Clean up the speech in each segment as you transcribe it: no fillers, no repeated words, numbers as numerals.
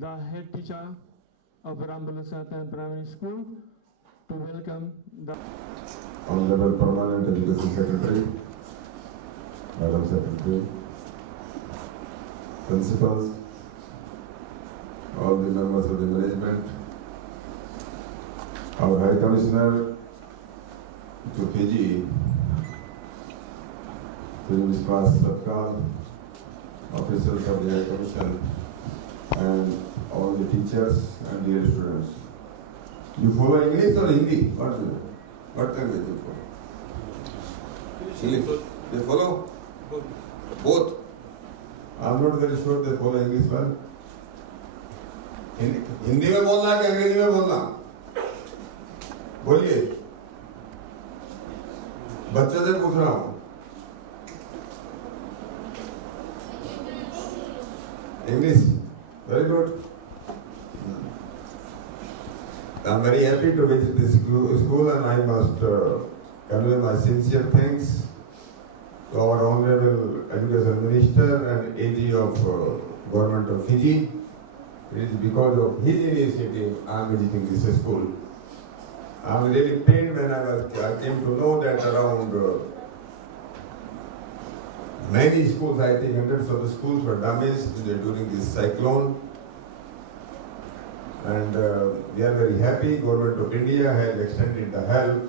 the head teacher of Rambalusatan Primary School, to welcome the Honorable Permanent Education Secretary, Madam Secretary, principals, all the members of the management, our High Commissioner to Fiji, Viswas Sarkar, officers of the High Commission, and all the teachers and dear students. You follow English or Hindi? What language you follow? English. They follow? Both. I'm not very sure they follow English well. Hindi में बोलना कि अंग्रेजी में बोलना? बोलिए. बच्चे से पूछ रहा हूँ. English. Very good. I'm very happy to visit this school, and I must convey my sincere thanks to our Honorable Education Minister and AG of Government of Fiji. It is because of his initiative I am visiting this school. I am really pained when I came to know that around many schools, I think hundreds of the schools were damaged during this cyclone. And we are very happy. Government of India has extended the help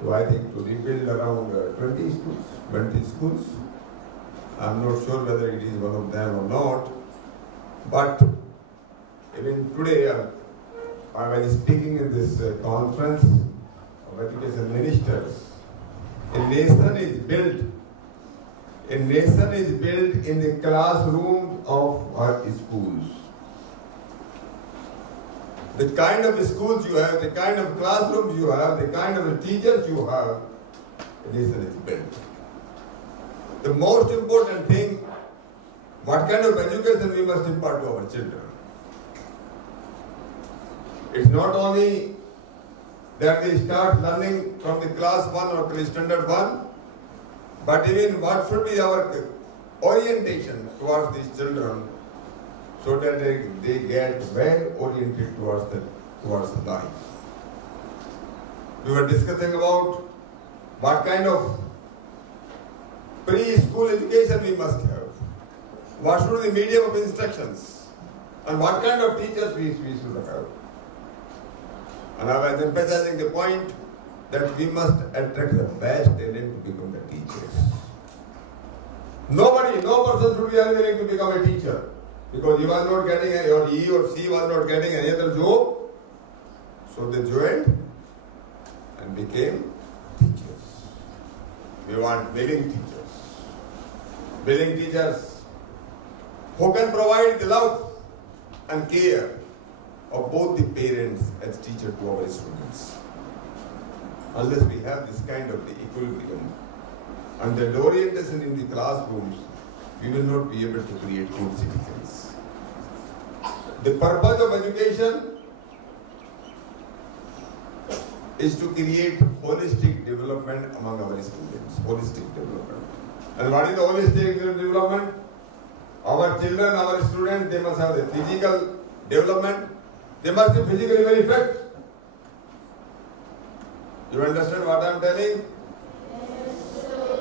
to, I think, to rebuild around 20 schools. I'm not sure whether it is one of them or not. But even today, I was speaking in this conference of education ministers. A nation is built in the classroom of our schools. The kind of schools you have, the kind of classrooms you have, the kind of teachers you have, a nation is built. The most important thing, what kind of education we must impart to our children. It's not only that they start learning from the class 1 or the standard 1, but even what should be our orientation towards these children, so that they get well oriented towards the life. We were discussing about what kind of preschool education we must have, what should be the medium of instructions, and what kind of teachers we should have. And I was emphasizing the point that we must attract the best talent to become the teachers. No person should be unwilling to become a teacher, because he was not getting, or he or she was not getting any other job. So they joined and became teachers. We want willing teachers who can provide the love and care of both the parents as teacher to our students. Unless we have this kind of the equilibrium and the orientation in the classrooms, we will not be able to create good citizens. The purpose of education is to create holistic development among our students. Holistic development. And what is the holistic development? Our children, our students, they must have the physical development. They must be physically very fit. You understand what I am telling? Yes, sir.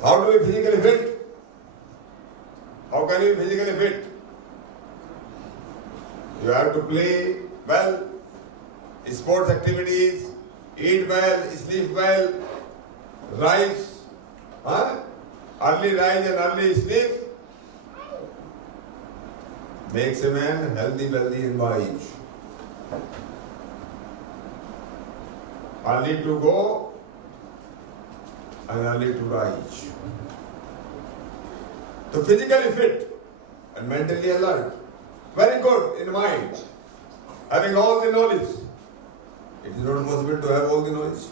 How do we physically fit? How can you be physically fit? You have to play well, sports activities, eat well, sleep well, rise, early rise and early sleep makes a man healthy, wealthy and wise. Early to go and early to rise. So physically fit and mentally alert. Very good in mind. Having all the knowledge. It is not possible to have all the knowledge.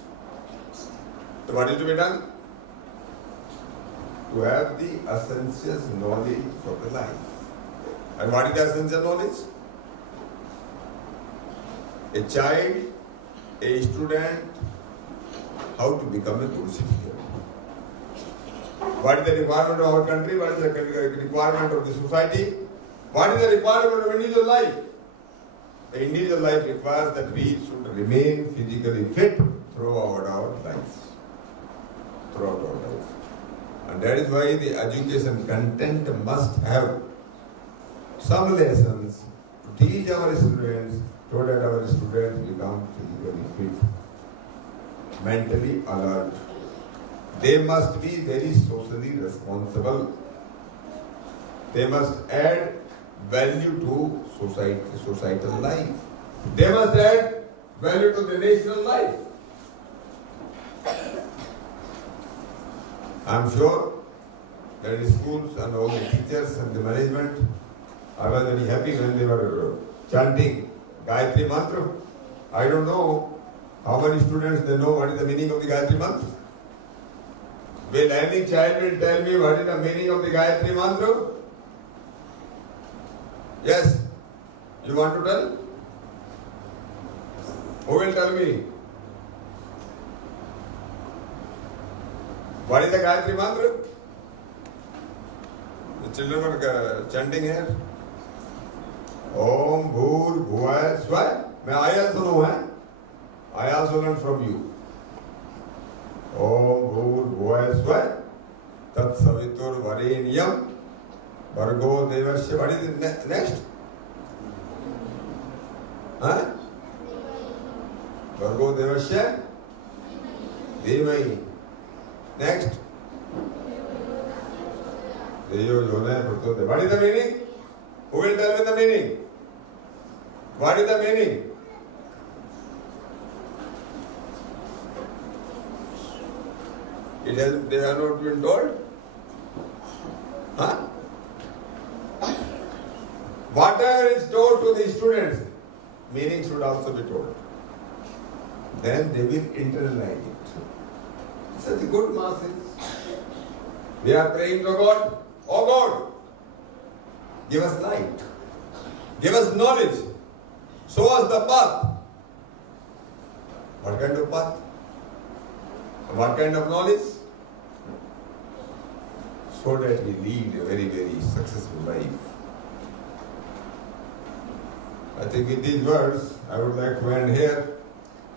So what is to be done? To have the essential knowledge of the life. And what is the essential knowledge? A child, a student, how to become a good citizen. What is the requirement of our country? What is the requirement of the society? What is the requirement of individual life? The individual life requires that we should remain physically fit throughout our lives. Throughout our life. And that is why the education content must have some lessons to teach our students so that our students become physically fit, mentally alert. They must be very socially responsible. They must add value to societal life. They must add value to the national life. I am sure that the schools and all the teachers and the management, I was very happy when they were chanting Gayatri Mantra. I don't know how many students they know what is the meaning of the Gayatri Mantra. Will any child will tell me what is the meaning of the Gayatri Mantra? Yes? You want to tell? Who will tell me? What is the Gayatri Mantra? The children are chanting here. Om Bhur Bhuvaya Swaya. I also know, I also learned from you. Om Bhur Bhuvaya Swaya. Tat Savitur Varenyam. Bhargo Devasya. What is it next? Bhargo Devasya. Devai. Next. Deyo Yona Prachodaya. What is the meaning? Who will tell me the meaning? What is the meaning? They have not been told? Whatever is told to the students, meaning should also be told. Then they will internalize it. Such good masses. We are praying to God. Oh God, give us light. Give us knowledge. Show us the path. What kind of path? What kind of knowledge? So that we lead a very, very successful life. I think with these words, I would like to end here.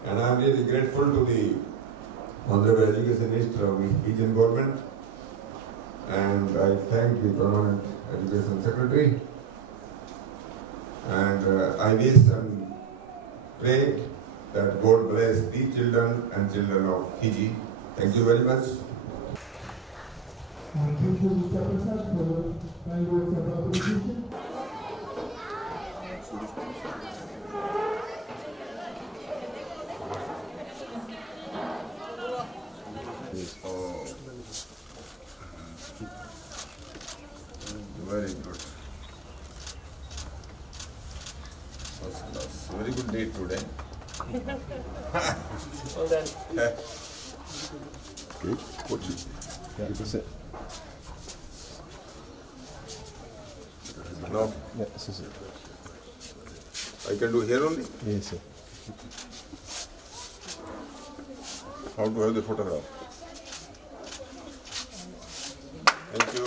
And I am really grateful to the Honorable Education Minister of the Indian Government. And I thank the Permanent Education Secretary. And I wish and pray that God bless the children and children of Fiji. Thank you very much. Thank you, Mr. Prasad, for the kind words of appreciation. Oh, very good. First class. Very good day today. Well done. Good. Coach. Yeah, that's it. No, Yeah, this is it. I can do here only. Yes, sir. How to have the photograph? Thank you.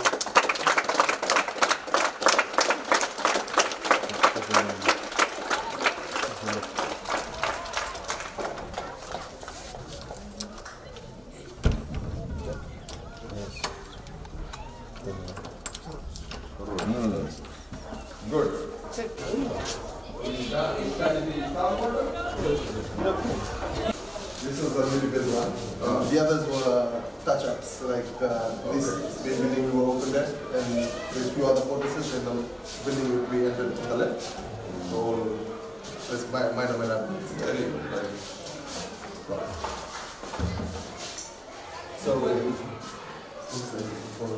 Good. This is the really big one. The others were touch-ups, like this main building we were open there, and there's a few other purposes, and the building we entered on the left. So there's minor Very good. Very good. So this is for